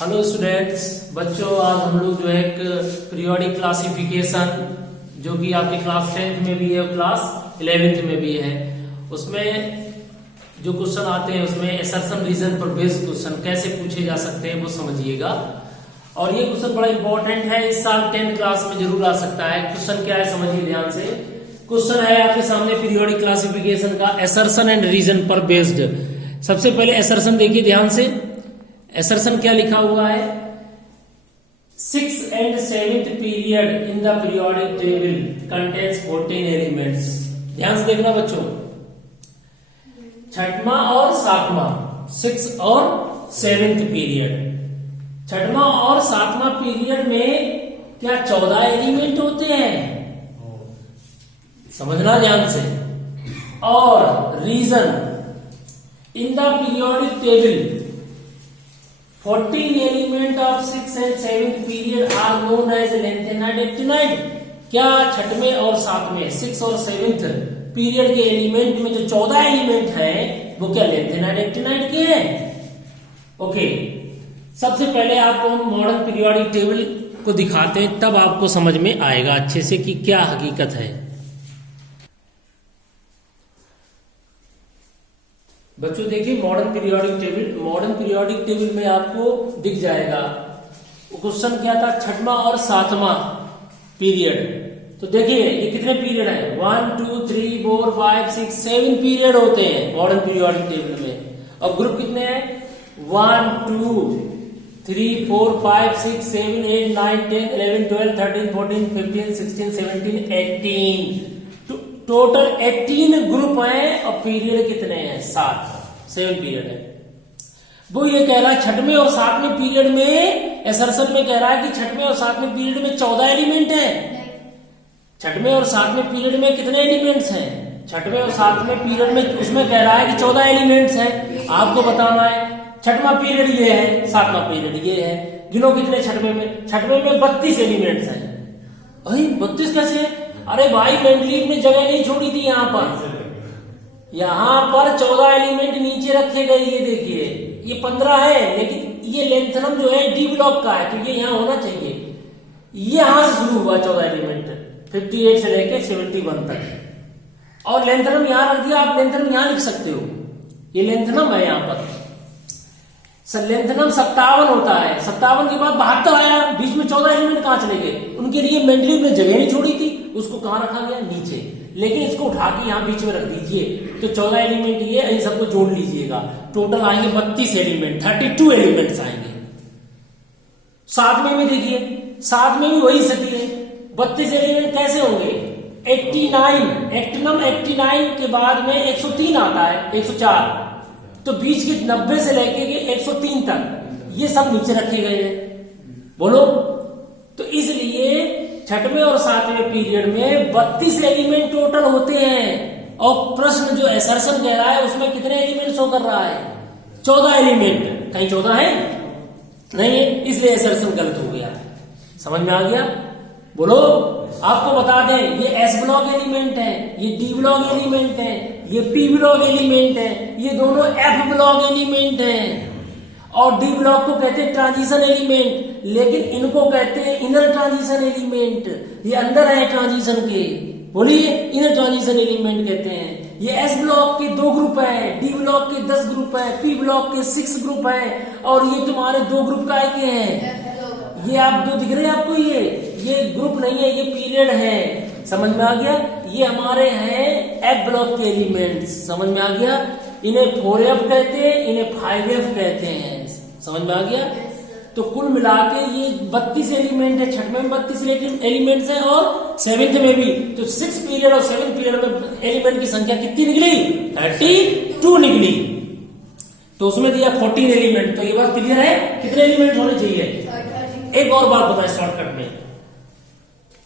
Hello students, बच्चों आज हम लोग जो है एक पीरियोडिक क्लासिफिकेशन जो कि आपके क्लास 10th में भी है और क्लास 11th में भी है, उसमें जो क्वेश्चन आते हैं उसमें असर्शन रीजन पर बेस्ड क्वेश्चन कैसे पूछे जा सकते हैं वो समझिएगा। और ये क्वेश्चन बड़ा इंपॉर्टेंट है, इस साल 10th क्लास में जरूर आ सकता है। क्वेश्चन क्या है समझिए ध्यान से। क्वेश्चन है आपके सामने पीरियोडिक क्लासिफिकेशन का असर्शन एंड रीजन पर बेस्ड। सबसे पहले असर्शन देखिए ध्यान से। असर्शन क्या लिखा हुआ है, 6th and 7th period in the periodic table contains 14 elements. ध्यान से देखना बच्चों, छठवां और सातवां, 6th और 7th पीरियड, छठवां और सातवां पीरियड में क्या 14 एलिमेंट होते हैं, समझना ध्यान से। और reason in the periodic table 14 element of 6th and 7th period are known as lanthanide actinide. क्या छठवें और सातवें 6th और 7th पीरियड के एलिमेंट में जो 14 एलिमेंट है वो क्या लेंथेनाइड एक्टिनाइड के हैं? ओके, सबसे पहले आपको हम मॉडर्न पीरियोडिक टेबल को दिखाते हैं, तब आपको समझ में आएगा अच्छे से कि क्या हकीकत है। बच्चों देखिए modern periodic table, modern periodic table में आपको दिख जाएगा क्वेश्चन क्या था, छठवां और सातवां पीरियड। तो देखिए ये कितने पीरियड है, 1 2 3 4 5 6 7 पीरियड होते हैं मॉडर्न पीरियोडिक टेबल में। और ग्रुप कितने हैं, 1 2 3 4 5 6 7 8 9 10 11 12 13 14 15 16 17 18, टोटल 18 ग्रुप हैं। और पीरियड कितने हैं, 7 पीरियड है। वो ये कह रहा है छठवें और सातवें पीरियड में, असर्शन में कह रहा है कि छठवें और सातवें पीरियड में 14 एलिमेंट हैं। छठवें और सातवें पीरियड में कितने एलिमेंट्स हैं, छठवें और सातवें पीरियड में उसमें कह रहा है कि 14 एलिमेंट्स हैं। आपको बताना है छठवां पीरियड ये है, सातवां पीरियड ये है। गिनो कितने छठवें में, छठवें में 32 एलिमेंट्स हैं। अरे 32 कैसे है? अरे भाई मेंडलीव ने जगह नहीं छोड़ी थी यहाँ पर 14 एलिमेंट नीचे रखे गए। ये देखिए ये 15 है, लेकिन ये लेंथनम जो है डी ब्लॉक का है, तो ये यहाँ होना चाहिए। ये यहां से शुरू हुआ 14 एलिमेंट 58 से लेके 71 तक, और लेंथनम यहां रख दिया। आप लेंथनम यहां लिख सकते हो, ये लेंथनम है यहाँ पर। लेंथनम 57 होता है, 57 के बाद 72 आया, बीच में 14 एलिमेंट कहां चले गए? उनके लिए मेंडलीव ने जगह नहीं छोड़ी थी, उसको कहां रखा गया, नीचे। लेकिन इसको उठा के यहां बीच में रख दीजिए, तो 14 एलिमेंट ये, इन सबको जोड़ लीजिएगा, टोटल आएंगे 32 एलिमेंट, 32 एलिमेंट्स आएंगे। सातवें में देखिए, सातवें में वही स्थिति है, 32 एलिमेंट कैसे होंगे, 89 एक्टिनम 89 के बाद में 103 आता है, 104, तो बीच के 90 से लेके 103 तक ये सब नीचे रखे गए हैं। बोलो, तो इसलिए छठवें और सातवें पीरियड में 32 एलिमेंट टोटल होते हैं। और प्रश्न जो असर्शन कह रहा है उसमें कितने एलिमेंट शो कर रहा है, 14 एलिमेंट। कहीं 14 है नहीं है, इसलिए असर्शन गलत हो गया। समझ में आ गया? बोलो, आपको बता दें ये एस ब्लॉक एलिमेंट है, ये डी ब्लॉक एलिमेंट है, ये पी ब्लॉक एलिमेंट है, ये दोनों एफ ब्लॉक एलिमेंट हैं। और डी ब्लॉक को कहते हैं ट्रांजिशन एलिमेंट, लेकिन इनको कहते हैं इनर ट्रांजिशन एलिमेंट। ये अंदर है ट्रांजिशन के, बोलिए इनर ट्रांजिशन एलिमेंट कहते हैं। ये एस ब्लॉक के 2 ग्रुप है, डी ब्लॉक के 10 ग्रुप है, पी ब्लॉक के 6 ग्रुप है, और ये तुम्हारे 2 ग्रुप का के हैं। ये आप 2 दिख रहे हैं आपको, ये ग्रुप नहीं है, ये पीरियड है। समझ में आ गया? ये हमारे हैं एफ ब्लॉक के एलिमेंट्स। समझ में आ गया? इन्हें 4F कहते हैं, इन्हें 5F कहते हैं। समझ में आ गया? तो कुल मिला के ये 32 एलिमेंट है, छठवें में 32 एलिमेंट्स हैं, और 7th में भी। तो 6 पीरियड और 7 पीरियड में एलिमेंट की संख्या कितनी निकली, 32 निकली। तो उसमें दिया 14 एलिमेंट। तो ये बात क्लियर है, कितने एलिमेंट होने चाहिए? एक और बात बताए शॉर्टकट में,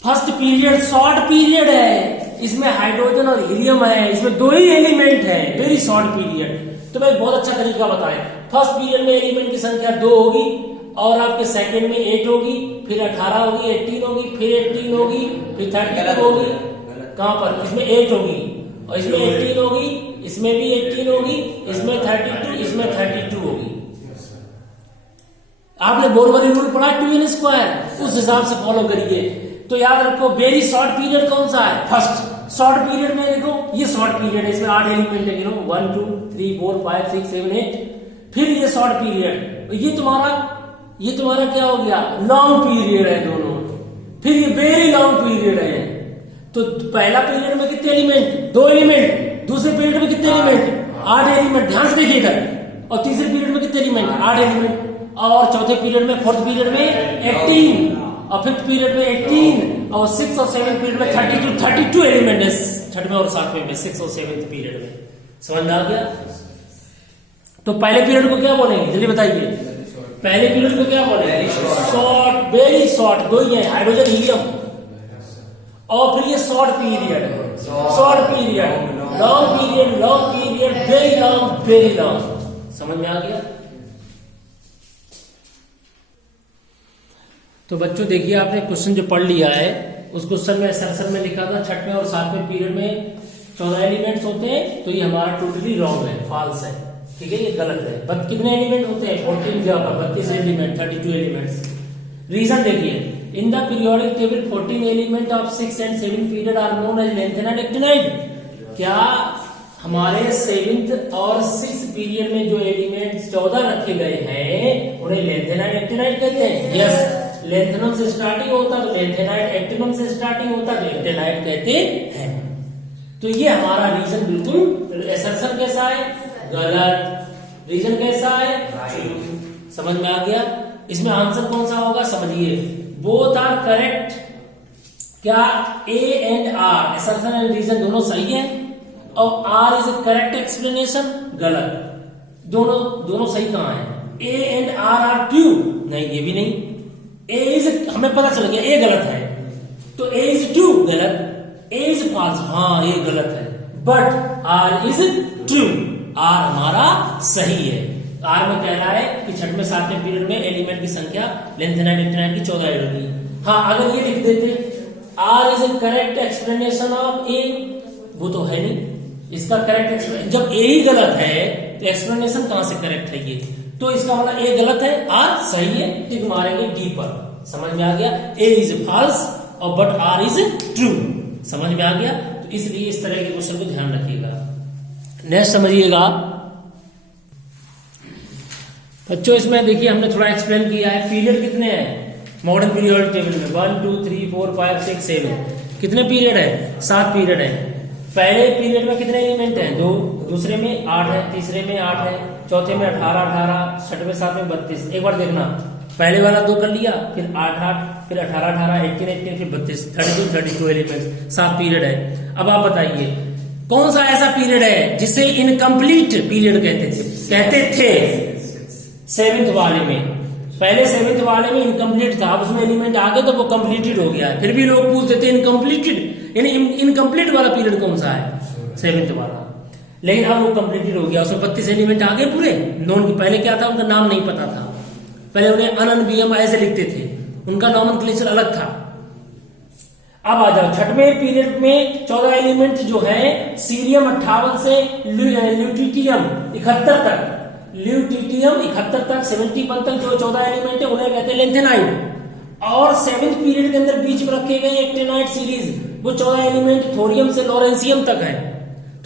फर्स्ट पीरियड शॉर्ट पीरियड है, इसमें हाइड्रोजन और हीलियम है, इसमें 2 ही एलिमेंट है, वेरी शॉर्ट पीरियड। तो मैं बहुत अच्छा तरीका बताएं, फर्स्ट पीरियड में एलिमेंट की संख्या 2 होगी, और आपके सेकंड में 8 होगी, फिर 18 होगी, 18 होगी, फिर 18 होगी, फिर 32 होगी। कहां पर? इसमें 8 होगी, और इसमें 18 होगी, इसमें भी 18 होगी, इसमें 32, इसमें 32 होगी। आपने बोरवरी रूल पढ़ा 2n², उस हिसाब से फॉलो करिए। तो याद रखो वेरी शॉर्ट पीरियड कौन सा है, फर्स्ट। शॉर्ट पीरियड में देखो ये शॉर्ट पीरियड है, इसमें 8 एलिमेंट है, गिनो 1 2 3 4 5 6 7 8। फिर ये शॉर्ट पीरियड, ये तुम्हारा क्या हो गया, लॉन्ग पीरियड है दोनों। फिर ये वेरी लॉन्ग पीरियड है। तो पहला पीरियड में कितने एलिमेंट, 2 एलिमेंट। दूसरे पीरियड में कितने एलिमेंट, 8 एलिमेंट। ध्यान से देखिए इधर। और तीसरे पीरियड में कितने एलिमेंट, 8 एलिमेंट। और चौथे पीरियड में, फोर्थ पीरियड में 18, और फिफ्थ पीरियड में 18, और सिक्स और सेवन पीरियड में 32 एलिमेंट है। छठवें और सातवें में, सिक्स और सेवेंथ पीरियड में। समझ में आ गया। तो पहले पीरियड को क्या बोलेंगे, जल्दी बताइए। पहले पीरियड को क्या बोलेंगे, शॉर्ट, वेरी शॉर्ट, दो ही है, हाइड्रोजन हीलियम। और फिर ये short period, long period, very long. समझ में आ गया। तो बच्चों देखिए, आपने क्वेश्चन जो पढ़ लिया है, उस क्वेश्चन में सेक्शन में लिखा था छठवें और सातवें पीरियड में 14 एलिमेंट्स होते हैं। तो ये हमारा टोटली रॉन्ग है, फॉल्स है, ठीक है, ये गलत है। बट कितने एलिमेंट होते हैं, 14 क्या होगा, 32 एलिमेंट, 32 एलिमेंट्स। रीजन देखिए, in the periodic table 14 element of 6 and 7 period are known as lanthanide actinide. क्या हमारे 7th और 6th पीरियड में जो एलिमेंट 14 रखे गए हैं उन्हें लेंथेनाइड एक्टिनाइड कहते हैं। यस, लेंथेनम से स्टार्टिंग होता तो लेंथेनाइड, एक्टिनम से स्टार्टिंग होता तो एक्टिनाइड कहते हैं। तो ये हमारा रीजन बिल्कुल, असर्शन कैसा है, गलत। रीजन कैसा है, समझ में आ गया। इसमें आंसर कौन सा होगा, समझिए। Both are correct. क्या A and R, assertion and reason दोनों सही है, और R is a correct explanation, गलत। दोनों सही कहां है, A and R are true, नहीं ये भी नहीं। ए इज, हमें पता चल गया ए गलत है, तो ए इज ट्रू, गलत। ए इज फॉल्स, हाँ ये गलत है। But R is true, R हमारा सही है। आर में कह रहा है कि छठवें सातवें पीरियड में एलिमेंट की संख्या लेंथेनाइड एक्टिनाइड की 14 होगी। हाँ, अगर ये लिख देते R is a correct explanation of A, वो तो है नहीं। इसका करेक्ट एक्सप्लेनेशन, जब ए ही गलत है तो एक्सप्लेनेशन कहां से करेक्ट है ये, तो इसका मतलब ए गलत है, आर सही है, टिक मारेंगे डी पर। समझ में आ गया। ए इज फॉल्स और बट आर इज ट्रू, समझ में आ गया। तो इसलिए इस तरह के क्वेश्चन को ध्यान रखिएगा। नेक्स्ट समझिएगा बच्चों, इसमें देखिए हमने थोड़ा एक्सप्लेन किया है। पीरियड कितने हैं मॉडर्न पीरियोडिक टेबल में, 1 2 3 4 5 6 7। कितने पीरियड है, 7 पीरियड है। पहले पीरियड में कितने एलिमेंट हैं, 2। दूसरे में 8 है, तीसरे में 8 है, चौथे में 18, छठवें सातवें 32। एक बार देखना, पहले वाला 2 कर लिया, फिर 8, फिर 18, 18, फिर 32, 32 एलिमेंट्स, 7 पीरियड है। अब आप बताइए कौन सा ऐसा पीरियड है जिसे इनकम्प्लीट पीरियड कहते थे 7th वाले में। पहले 7th वाले में इनकम्प्लीट था, अब उसमें एलिमेंट आ गए तो वो कंप्लीटेड हो गया है। फिर भी लोग पूछते थे इनकम्प्लीटेड, यानी इनकम्प्लीट वाला पीरियड कौन सा है, 7th वाला। लेकिन अब वो कंप्लीटेड हो गया, उसमें 32 एलिमेंट आ गए पूरे नॉन की। पहले क्या था, उनका नाम नहीं पता था, पहले उन्हें अनबियम ऐसे लिखते थे, उनका नॉमेनक्लेचर अलग था। अब आ जाओ छठवें पीरियड में 14 एलिमेंट जो है सीरियम 58 से ल्यूटिटियम 71 तक, ल्यूटिटियम 71 तक 71 तक जो 14 एलिमेंट है उन्हें कहते हैं लेंथेनाइड। और 7th पीरियड के अंदर बीच में रखे गए एक्टिनाइड सीरीज, वो 14 एलिमेंट थोरियम से लॉरेंसियम तक है,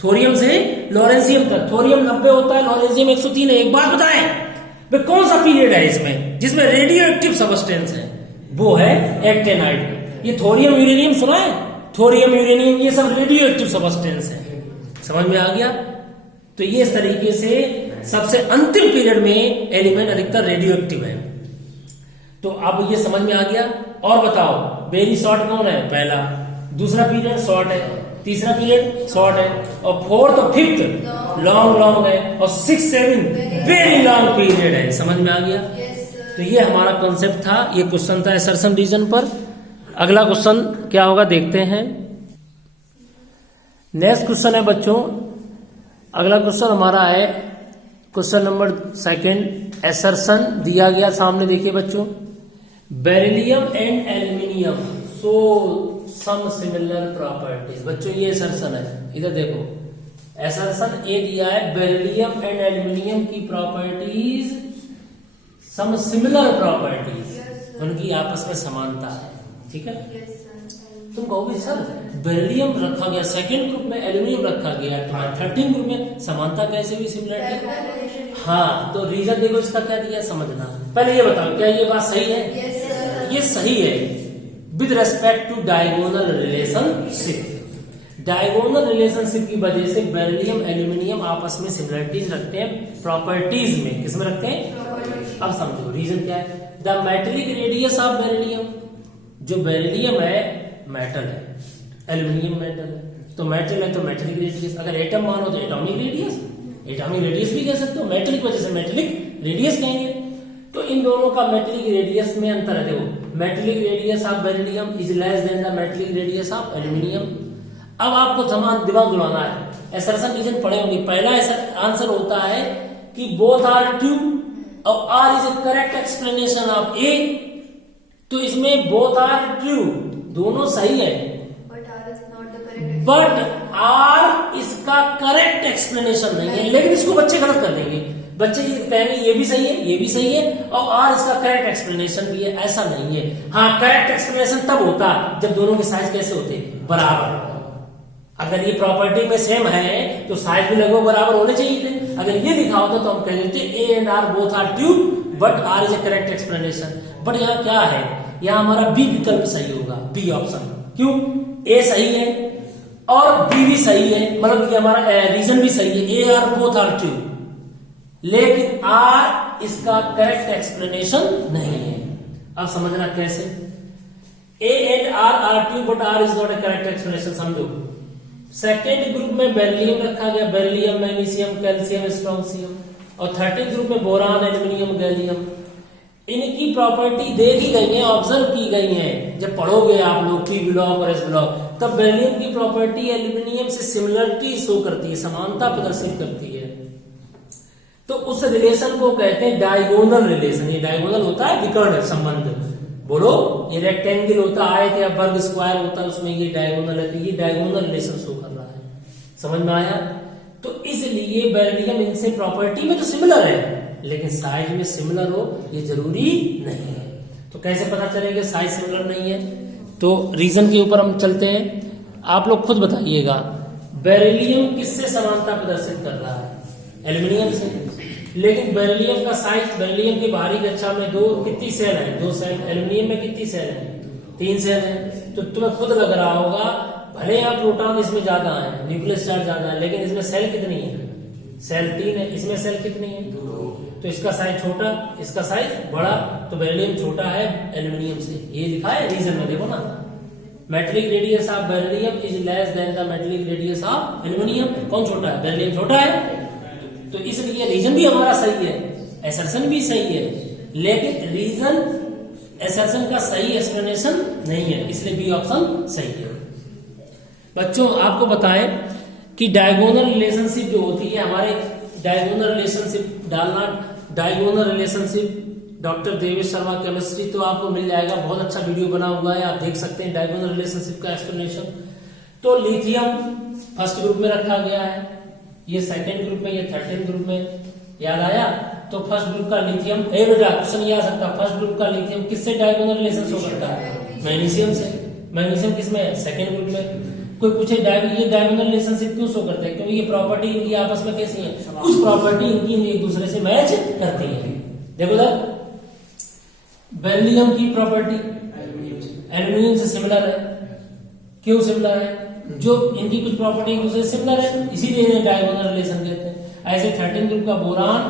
थोरियम से लॉरेंसियम तक। थोरियम 90 होता है, लॉरेंसियम 103 है। एक बात बताएं, वे कौन सा पीरियड है इसमें जिसमें रेडियो एक्टिव सब्सटेंस है, वो है एक्टिनाइड। ये थोरियम यूरेनियम सुना है, थोरियम यूरेनियम ये सब रेडियो एक्टिव सब्सटेंस है। समझ में आ गया। तो ये इस तरीके से सबसे अंतिम पीरियड में एलिमेंट अधिकतर रेडियो एक्टिव है। तो अब ये समझ में आ गया। और बताओ वेरी शॉर्ट कौन है, पहला। दूसरा पीरियड शॉर्ट है, तीसरा पीरियड शॉर्ट है, और 4th और 5th लॉन्ग है, और 6 7 वेरी लॉन्ग पीरियड है। समझ में आ गया। तो ये हमारा कॉन्सेप्ट था, ये क्वेश्चन था असर्शन रीजन पर। अगला क्वेश्चन क्या होगा देखते हैं। नेक्स्ट क्वेश्चन है बच्चों, अगला क्वेश्चन हमारा है क्वेश्चन नंबर 2। असर्शन दिया गया सामने, देखिए बच्चों, beryllium and aluminium so some similar properties. बच्चों ये असर्शन है, इधर देखो, असर्शन ए दिया है बेरिलियम एंड एल्यूमिनियम की प्रॉपर्टीज सम सिमिलर प्रॉपर्टीज, उनकी आपस में समानता है। ठीक है, तुम कहोगे सर बेरिलियम रखा गया सेकंड ग्रुप में, एल्यूमिनियम रखा गया थर्टीन ग्रुप में, समानता कैसे हुई, सिमिलरिटी? हाँ, तो रीजन देखो इसका क्या दिया समझना। पहले ये बताओ क्या ये बात सही है? ये सही है with respect to diagonal relationship. Diagonal relationship की वजह से बेरिलियम एल्यूमिनियम आपस में सिमिलरिटीज रखते हैं प्रॉपर्टीज में। किसमें रखते हैं? अब समझो रीजन क्या है। The metallic radius of beryllium, जो बेरिलियम है मेटल है, एल्यूमिनियम मेटल है, तो मेटल है तो मेटेलिक रेडियस। अगर एटम मानो तो एटॉमिक रेडियस, एटॉमिक रेडियस भी कह सकते हो, मेटेलिक वजह से मेटेलिक रेडियस कहेंगे। तो इन दोनों का मेटेलिक रेडियस में अंतर है। देखो metallic radius of beryllium is less than the metallic radius of aluminium. अब आपको समान दिमाग घुमाना है। असर्शन रीजन पढ़े होंगे। पहला आंसर होता है कि बोथ आर ट्रू और R is a correct explanation of A. तो इसमें बोथ आर ट्रू, दोनों सही है, बट आर इसका करेक्ट एक्सप्लेनेशन नहीं है। लेकिन इसको बच्चे गलत कर देंगे। बच्चे ये कहेंगे ये भी सही है, ये भी सही है, और आर इसका करेक्ट एक्सप्लेनेशन भी है। ऐसा नहीं है। हाँ, करेक्ट एक्सप्लेनेशन तब होता जब दोनों के साइज कैसे होते, बराबर। अगर ये प्रॉपर्टी में सेम है तो साइज भी लगभग बराबर होने चाहिए थे। अगर ये लिखा होता तो हम कह देते A and R both are true but R is a correct explanation. But यहाँ क्या है, यहाँ हमारा बी विकल्प सही होगा, बी ऑप्शन। क्यों? ए सही है और बी भी सही है, मतलब ये हमारा रीजन भी सही है, A R both are true, लेकिन आर इसका करेक्ट एक्सप्लेनेशन नहीं है। अब समझना कैसे। A and R are true but R is not a correct explanation. समझो सेकेंड ग्रुप में बेरिलियम रखा गया, बेरिलियम, मैग्नीशियम, कैल्शियम, स्ट्रोंशियम, और थर्टीन ग्रुप में बोरान, एल्यूमिनियम, गैलियम। इनकी प्रॉपर्टी देखी गई है, ऑब्जर्व की गई है। जब पढ़ोगे आप लोग पी ब्लॉक और एस ब्लॉक, तब बेरिलियम की प्रॉपर्टी एल्यूमिनियम से सिमिलरिटी शो करती है, समानता प्रदर्शित करती है। तो उस रिलेशन को कहते हैं डायगोनल रिलेशन। ये डायगोनल होता है विकर्ण संबंध। बोलो, ये रेक्टेंगल होता है या वर्ग स्क्वायर होता है, उसमें ये डायगोनल है, तो ये डायगोनल रिलेशन शो कर रहा है। समझ में आया? तो इसलिए बेरिलियम इनसे प्रॉपर्टी में तो सिमिलर है, लेकिन साइज में सिमिलर हो ये जरूरी नहीं है। तो कैसे पता चलेगा साइज सिमिलर नहीं है? तो रीजन के ऊपर हम चलते हैं। आप लोग खुद बताइएगा बेरिलियम किससे समानता प्रदर्शित कर रहा है? एल्यूमिनियम से। लेकिन बेरिलियम का साइज, बेरिलियम की बाहरी कक्षा में कितनी सेल है? 2 सेल। एल्यूमिनियम में कितनी सेल है? 3 सेल है। तो तुम्हें खुद लग रहा होगा भले आप प्रोटॉन इसमें ज्यादा है, न्यूक्लियस चार्ज ज्यादा है, लेकिन इसमें सेल कितनी है? सेल 3 है। इसमें सेल कितनी है? 2। तो इसका साइज छोटा, इसका साइज बड़ा, तो बेरिलियम छोटा है एल्यूमिनियम से। ये लिखा है रीजन में, देखो ना। Metallic radius of beryllium is less than the metallic radius of aluminium. कौन छोटा है? बेरिलियम छोटा है। तो इसलिए रीजन भी हमारा सही है, असर्शन भी सही है, लेकिन रीजन असर्शन का सही एक्सप्लेनेशन नहीं है, इसलिए बी ऑप्शन सही है। बच्चों आपको बताएं कि डायगोनल रिलेशनशिप जो होती है, हमारे डायगोनल रिलेशनशिप डालना, diagonal relationship doctor Devesh Sharma chemistry, तो आपको मिल जाएगा। बहुत अच्छा वीडियो बना हुआ है, आप देख सकते हैं डायगोनल रिलेशनशिप का एक्सप्लेनेशन। तो लिथियम फर्स्ट ग्रुप में रखा गया है, ये सेकंड ग्रुप में, ये थर्टीन ग्रुप में। याद आया? तो फर्स्ट ग्रुप का लिथियम, बेटा क्वेश्चन ये आ सकता, फर्स्ट ग्रुप का लिथियम किससे डायगोनल रिलेशन शो करता है? मैग्नीशियम से। मैग्नीशियम किसमें है? सेकंड ग्रुप में। कोई पूछे ये डायगोनल रिलेशनशिप क्यों शो करते हैं? क्योंकि ये प्रॉपर्टी इनकी आपस में कैसी है? कुछ प्रॉपर्टी इनकी एक दूसरे से मैच करती है। देखो इधर बेरिलियम की प्रॉपर्टी एल्यूमिनियम से सिमिलर है। क्यों सिमिलर है? जो इनकी कुछ प्रॉपर्टी एक दूसरे से सिमिलर है, इसीलिए इन्हें डायगोनल रिलेशन कहते हैं। ऐसे 13 ग्रुप का बोरान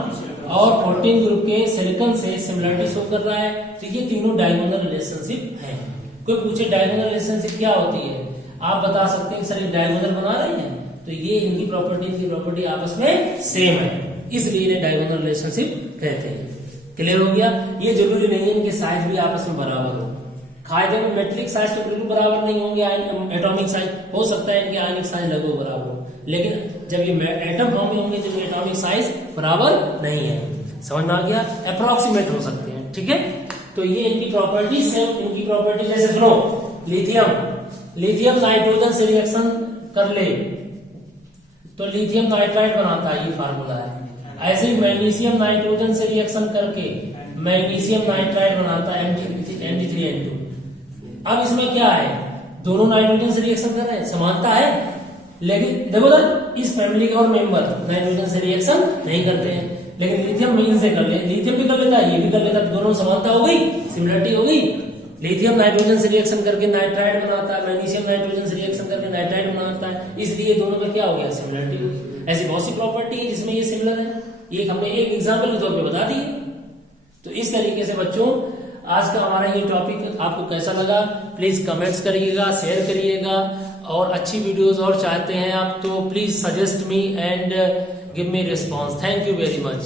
और 14 ग्रुप के सिलिकॉन से सिमिलरिटी शो कर रहा है। तो ये तीनों डायगोनल रिलेशनशिप है। कोई पूछे डायगोनल रिलेशनशिप क्या होती है, आप बता सकते हैं सर ये डायगोनल बना रहे हैं, तो ये इनकी प्रॉपर्टी आपस में सेम है, इसलिए इन्हें डायगोनल रिलेशनशिप कहते हैं। क्लियर हो गया? ये जरूरी नहीं है इनके साइज भी आपस में बराबर हो। कायदे में मेटेलिक साइज तो बिल्कुल बराबर नहीं होंगे, एटॉमिक साइज हो सकता है इनके आयनिक साइज लगभग बराबर हो, लेकिन जब ये एटम फॉर्म में होंगे तो एटॉमिक साइज बराबर नहीं है। समझ में आ गया? अप्रोक्सीमेट हो सकते हैं। ठीक है, तो ये इनकी प्रॉपर्टी सेम। इनकी प्रॉपर्टी जैसे सुनो, लिथियम नाइट्रोजन से रिएक्शन कर ले तो लिथियम नाइट्राइड बनाता है, ये फार्मूला है। ऐसे ही मैग्नीशियम नाइट्रोजन से रिएक्शन करके मैग्नीशियम नाइट्राइड बनाता है Mg3N2। अब इसमें क्या है, दोनों नाइट्रोजन से रिएक्शन कर रहे हैं, समानता है, लेकिन देखो ना इस फैमिली के और मेंबर नाइट्रोजन से रिएक्शन नहीं करते हैं, लेकिन लिथियम में इनसे कर ले, लिथियम भी कर लेता है, ये भी कर लेता है, दोनों समानता हो गई, सिमिलरिटी हो गई। लिथियम नाइट्रोजन से रिएक्शन करके नाइट्राइड बनाता है, मैग्नीशियम नाइट्रोजन से रिएक्शन करके नाइट्राइड बनाता है, इसलिए दोनों में क्या हो गया, सिमिलरिटी हो गई। ऐसी बहुत सी प्रॉपर्टी है जिसमें ये सिमिलर है, ये हमने एक एग्जाम्पल के तौर पे बता दी। तो इस तरीके से बच्चों आज का हमारा ये टॉपिक आपको कैसा लगा, प्लीज कमेंट्स करिएगा, शेयर करिएगा, और अच्छी वीडियोस और चाहते हैं आप तो please suggest me and give me response. Thank you very much.